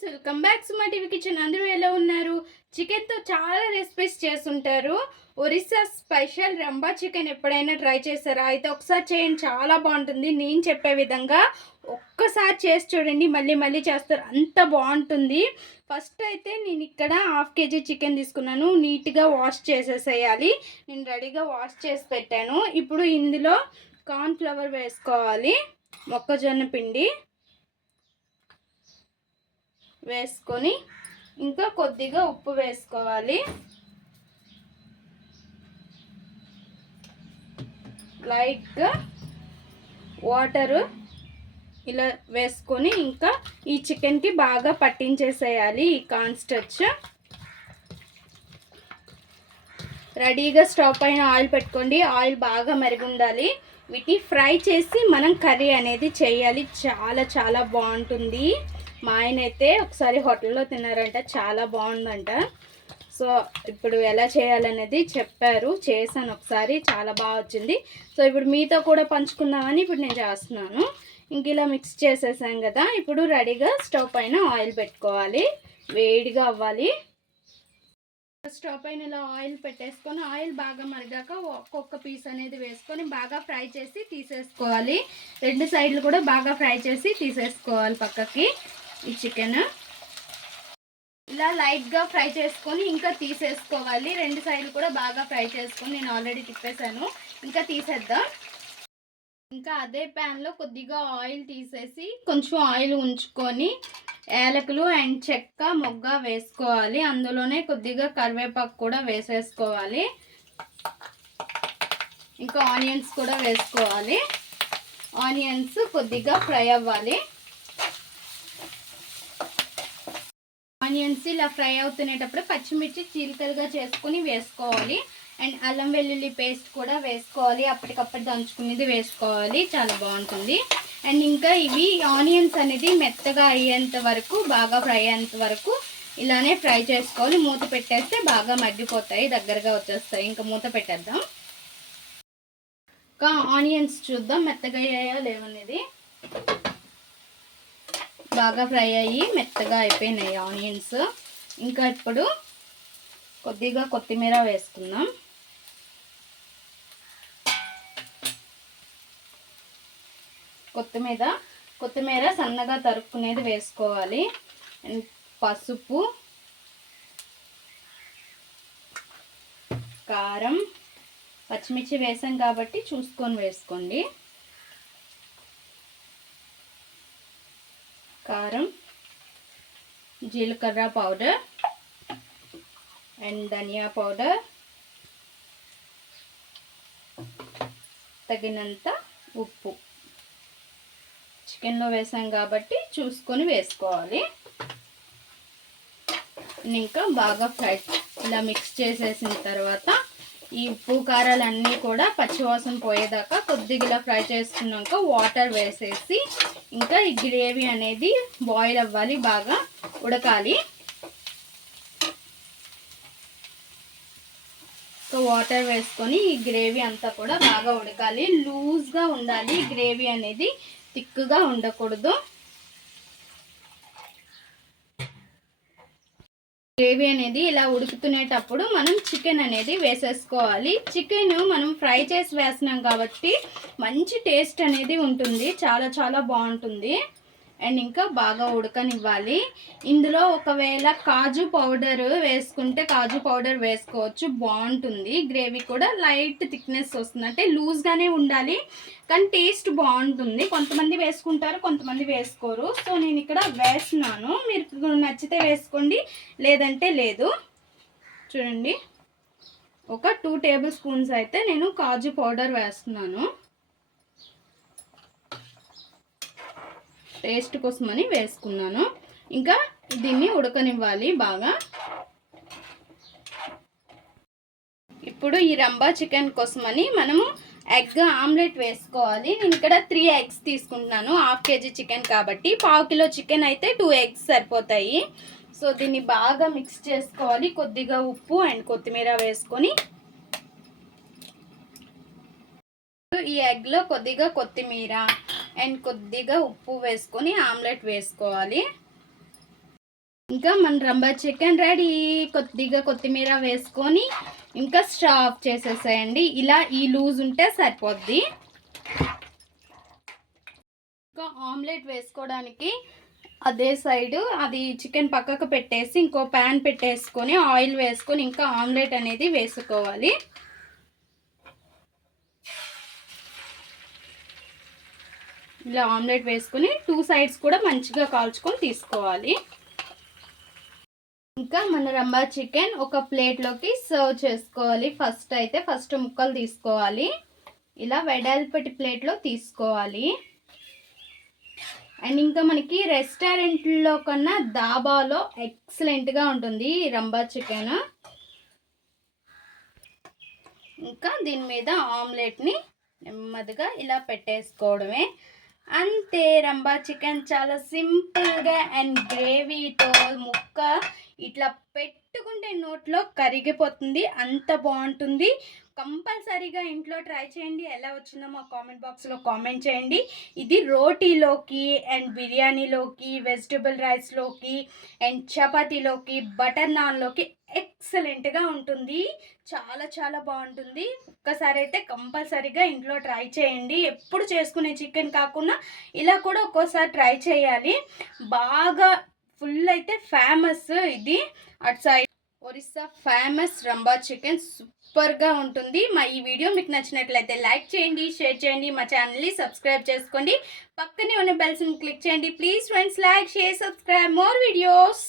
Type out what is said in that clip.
Friends, welcome back సుమా TV kitchen. అందరూ ఎలా ఉన్నారు? చికెన్తో చాలా రెసిపీస్ చేస్తుంటారు. ఒరిస్సా స్పెషల్ రంబా చికెన్ ఎప్పుడైనా ట్రై చేస్తారా? అయితే ఒకసారి చేయండి, చాలా బాగుంటుంది. నేను చెప్పే విధంగా ఒక్కసారి చేసి చూడండి, మళ్ళీ మళ్ళీ చేస్తారు, అంత బాగుంటుంది. ఫస్ట్ అయితే నేను ఇక్కడ హాఫ్ కేజీ చికెన్ తీసుకున్నాను. నీట్గా వాష్ చేసేసేయాలి. నేను రెడీగా వాష్ చేసి పెట్టాను. ఇప్పుడు ఇందులో కార్న్ ఫ్లవర్ వేసుకోవాలి, మొక్కజొన్న పిండి వేసుకొని ఇంకా కొద్దిగా ఉప్పు వేసుకోవాలి. లైట్గా వాటరు ఇలా వేసుకొని ఇంకా ఈ చికెన్కి బాగా పట్టించేసేయాలి ఈ కార్న్ స్టార్చ్. రెడీగా స్టవ్ పైన ఆయిల్ పెట్టుకోండి. ఆయిల్ బాగా మరిగుండాలి. వీటిని ఫ్రై చేసి మనం కర్రీ అనేది చేయాలి. చాలా చాలా బాగుంటుంది. మా ఆయన అయితే ఒకసారి హోటల్లో తిన్నారంట, చాలా బాగుందంట. సో ఇప్పుడు ఎలా చేయాలనేది చెప్పారు, చేశాను ఒకసారి, చాలా బాగా వచ్చింది. సో ఇప్పుడు మీతో కూడా పంచుకుందామని ఇప్పుడు నేను చేస్తున్నాను. ఇంక ఇలా మిక్స్ చేసేసాం కదా, ఇప్పుడు రెడీగా స్టవ్ పైన ఆయిల్ పెట్టుకోవాలి. వేడిగా అవ్వాలి. స్టవ్ పైన ఇలా ఆయిల్ పెట్టేసుకొని ఆయిల్ బాగా మరిగాక ఒక్కొక్క పీస్ అనేది వేసుకొని బాగా ఫ్రై చేసి తీసేసుకోవాలి. రెండు సైడ్లు కూడా బాగా ఫ్రై చేసి తీసేసుకోవాలి పక్కకి. ఈ చికెన్ ఇలా లైట్గా ఫ్రై చేసుకొని ఇంకా తీసేసుకోవాలి. రెండు సైడ్లు కూడా బాగా ఫ్రై చేసుకొని నేను ఆల్రెడీ తిప్పేసాను, ఇంకా తీసేద్దాం. ఇంకా అదే ప్యాన్లో కొద్దిగా ఆయిల్ తీసేసి కొంచెం ఆయిల్ ఉంచుకొని యాలకులు అండ్ చెక్క మొగ్గ వేసుకోవాలి. అందులోనే కొద్దిగా కరివేపాకు కూడా వేసేసుకోవాలి. ఇంకా ఆనియన్స్ కూడా వేసుకోవాలి. ఆనియన్స్ కొద్దిగా ఫ్రై అవ్వాలి. ఆనియన్స్ ఇలా ఫ్రై అవుతునేటప్పుడు పచ్చిమిర్చి చీలికలుగా చేసుకుని వేసుకోవాలి. అండ్ అల్లం వెల్లుల్లి పేస్ట్ కూడా వేసుకోవాలి. అప్పటికప్పుడు దంచుకునేది వేసుకోవాలి, చాలా బాగుంటుంది. అండ్ ఇంకా ఇవి ఆనియన్స్ అనేది మెత్తగా అయ్యేంత వరకు, బాగా ఫ్రై అయ్యేంత వరకు ఇలానే ఫ్రై చేసుకోవాలి. మూత పెట్టేస్తే బాగా మగ్గిపోతాయి, దగ్గరగా వచ్చేస్తాయి. ఇంకా మూత పెట్టేద్దాం. ఇంకా ఆనియన్స్ చూద్దాం మెత్తగా అయ్యాయా లేవనేది. బాగా ఫ్రై అయ్యి మెత్తగా అయిపోయినాయి ఆనియన్స్. ఇంకా ఇప్పుడు కొద్దిగా కొత్తిమీర వేసుకుందాం. కొత్తిమీర సన్నగా తరుక్కునేది వేసుకోవాలి. అండ్ పసుపు, కారం, పచ్చిమిర్చి వేసాం కాబట్టి చూసుకొని వేసుకోండి. కారం, జీలకర్ర పౌడర్ అండ్ ధనియా పౌడర్, తగినంత ఉప్పు. చికెన్లో వేసాం కాబట్టి చూసుకొని వేసుకోవాలి. ఇంకా బాగా ఫ్రై ఇలా మిక్స్ చేసేసిన తర్వాత ఈ ఉప్పు కారాలన్నీ కూడా పచ్చివాసన పోయేదాకా కొద్దిగా ఇలా ఫ్రై చేసుకున్నాక వాటర్ వేసేసి ఇంకా ఈ గ్రేవీ అనేది బాయిల్ అవ్వాలి, బాగా ఉడకాలి. సో వాటర్ వేసుకొని ఈ గ్రేవీ అంతా కూడా బాగా ఉడకాలి. లూజ్గా ఉండాలి గ్రేవీ అనేది, థిక్గా ఉండకూడదు. గ్రేవీ అనేది ఇలా ఉడుకుతునేటప్పుడు మనం చికెన్ అనేది వేసేసుకోవాలి. చికెన్ మనం ఫ్రై చేసి వేసినాం కాబట్టి మంచి టేస్ట్ అనేది ఉంటుంది, చాలా చాలా బాగుంటుంది. అండ్ ఇంకా బాగా ఉడకనివ్వాలి. ఇందులో ఒకవేళ కాజు పౌడర్ వేసుకుంటే కాజు పౌడర్ వేసుకోవచ్చు, బాగుంటుంది. గ్రేవీ కూడా లైట్ థిక్నెస్ వస్తుంది, అంటే లూజ్గానే ఉండాలి కానీ టేస్ట్ బాగుంటుంది. కొంతమంది వేసుకుంటారు, కొంతమంది వేసుకోరు. సో నేను ఇక్కడ వేస్తున్నాను, మీరు నచ్చితే వేసుకోండి, లేదంటే లేదు. చూడండి, ఒక 2 టేబుల్ స్పూన్స్ అయితే నేను కాజు పౌడర్ వేస్తున్నాను, టేస్ట్ కోసమని వేసుకున్నాను. ఇంకా దీన్ని ఉడకనివ్వాలి బాగా. ఇప్పుడు ఈ రంబా చికెన్ కోసమని మనము ఎగ్ ఆమ్లెట్ వేసుకోవాలి. నేను ఇక్కడ 3 ఎగ్స్ తీసుకుంటున్నాను. హాఫ్ కేజీ చికెన్ కాబట్టి, 1/2 కిలో చికెన్ అయితే 2 ఎగ్స్ సరిపోతాయి. సో దీన్ని బాగా మిక్స్ చేసుకోవాలి. కొద్దిగా ఉప్పు అండ్ కొత్తిమీర వేసుకొని ఈ ఎగ్లో కొద్దిగా కొత్తిమీర, అండ్ కొద్దిగా ఉప్పు వేసుకొని ఆమ్లెట్ వేసుకోవాలి. ఇంకా మన రంబా చికెన్ రెడీ. కొద్దిగా కొత్తిమీర వేసుకొని ఇంకా స్టవ్ ఆఫ్ చేసేసేయండి. ఇలా ఈ లూజ్ ఉంటే సరిపోద్ది. ఇంకా ఆమ్లెట్ వేసుకోవడానికి అదే సైడు అది చికెన్ పక్కకు పెట్టేసి ఇంకో ప్యాన్ పెట్టేసుకొని ఆయిల్ వేసుకొని ఇంకా ఆమ్లెట్ అనేది వేసుకోవాలి. ఇలా ఆమ్లెట్ వేసుకొని 2 సైడ్స్ కూడా మంచిగా కాల్చుకొని తీసుకోవాలి. ఇంకా మన రంబా చికెన్ ఒక ప్లేట్లోకి సర్వ్ చేసుకోవాలి. ఫస్ట్ ముక్కలు తీసుకోవాలి. ఇలా వెడల్పటి ప్లేట్లో తీసుకోవాలి. అండ్ ఇంకా మనకి రెస్టారెంట్లో కన్నా దాబాలో ఎక్సలెంట్గా ఉంటుంది ఈ రంబా చికెన్. ఇంకా దీని మీద ఆమ్లెట్ని నెమ్మదిగా ఇలా పెట్టేసుకోవడమే. అంతే, రంబా చికెన్ చాలా సింపుల్గా అండ్ గ్రేవీతో ముక్క ఇట్లా పెట్టుకుంటే నోట్లో కరిగిపోతుంది, అంత బాగుంటుంది. కంపల్సరీగా ఇంట్లో ట్రై చేయండి. ఎలా వచ్చిందో మా కామెంట్ బాక్స్లో కామెంట్ చేయండి. ఇది రోటీలోకి అండ్ బిర్యానీలోకి, వెజిటబుల్ రైస్లోకి అండ్ చపాతీలోకి, బటర్ నాన్లోకి ఎక్సలెంట్గా ఉంటుంది. చాలా చాలా బాగుంటుంది. ఒక్కసారి అయితే కంపల్సరీగా ఇంట్లో ట్రై చేయండి. ఎప్పుడు చేసుకునే చికెన్ కాకుండా ఇలా కూడా ఒక్కోసారి ట్రై చేయాలి. బాగా ఫుల్ అయితే ఫేమస్ ఇది అటు side Orissa famous rumba chicken సూపర్గా ఉంటుంది. మా ఈ వీడియో మీకు నచ్చినట్లయితే లైక్ చేయండి, షేర్ చేయండి, మా ఛానల్ని సబ్స్క్రైబ్ చేసుకోండి, పక్కనే ఉన్న బెల్స్ని క్లిక్ చేయండి. Please friends, like, share, subscribe more videos.